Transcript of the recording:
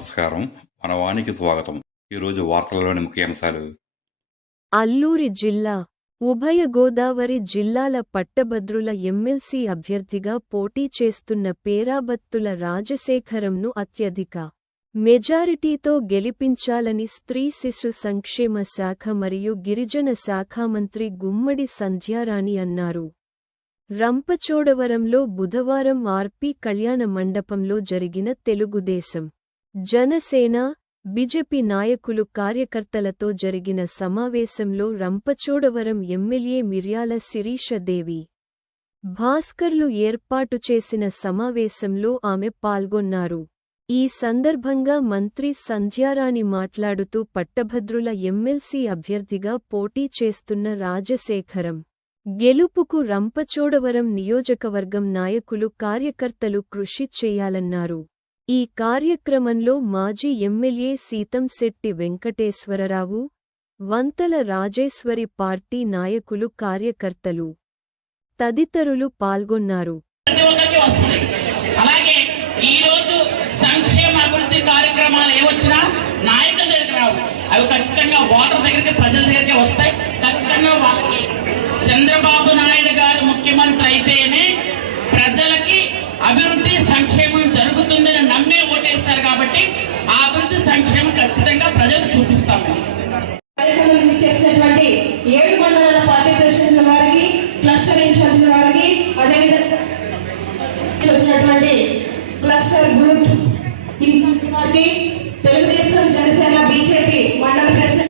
నమస్కారం. మన వానికి స్వాగతం. ఈరోజు వార్తలలోని ముఖ్యాంశాలు. అల్లూరి జిల్లా ఉభయ గోదావరి జిల్లాల పట్టభద్రుల ఎమ్మెల్సీ అభ్యర్థిగా పోటీ చేస్తున్న పేరాబత్తుల రాజశేఖరంను అత్యధిక మెజారిటీతో గెలిపించాలని స్త్రీ శిశు సంక్షేమ శాఖ మరియు గిరిజన శాఖ మంత్రి గుమ్మడి సంధ్యారాణి అన్నారు. రంపచోడవరంలో బుధవారం ఆర్పి కళ్యాణ మండపంలో జరిగిన తెలుగుదేశం, జనసేన, బీజేపీ నాయకులు కార్యకర్తలతో జరిగిన సమావేశంలో రంపచోడవరం ఎమ్మెల్యే మిర్యాల శిరీషదేవి భాస్కర్లు ఏర్పాటు చేసిన సమావేశంలో ఆమె పాల్గొన్నారు. ఈ సందర్భంగా మంత్రి సంధ్యారాణి మాట్లాడుతూ పట్టభద్రుల ఎమ్మెల్సీ అభ్యర్థిగా పోటీ చేస్తున్న రాజశేఖరం గెలుపుకు రంపచోడవరం నియోజకవర్గం నాయకులు కార్యకర్తలు కృషి చేయాలన్నారు. ఈ కార్యక్రమంలో మాజీ ఎమ్మెల్యే సీతంశెట్టి వెంకటేశ్వరరావు, వంతల రాజేశ్వరి పార్టీ నాయకులు కార్యకర్తలు తదితరులు పాల్గొన్నారు. చంద్రబాబు నాయుడు గారు ముఖ్యమంత్రి అయితేనే ప్రజలకి అభివృద్ధి సంక్షేమం జరుగుతుందని నమ్మే ఓటేస్తారు. కాబట్టి ఆ అభివృద్ధి సంక్షేమం ఖచ్చితంగా ప్రజలు చూపిస్తాము. చేసినటువంటి 7 మండలాల పార్టీ ప్రెసిడెంట్ల వారికి, క్లస్టర్ ఇన్ఛార్జీల వారికి, అదేవిధంగా వచ్చినటువంటి క్లస్టర్ గ్రూప్ వారికి, తెలుగుదేశం, జనసేన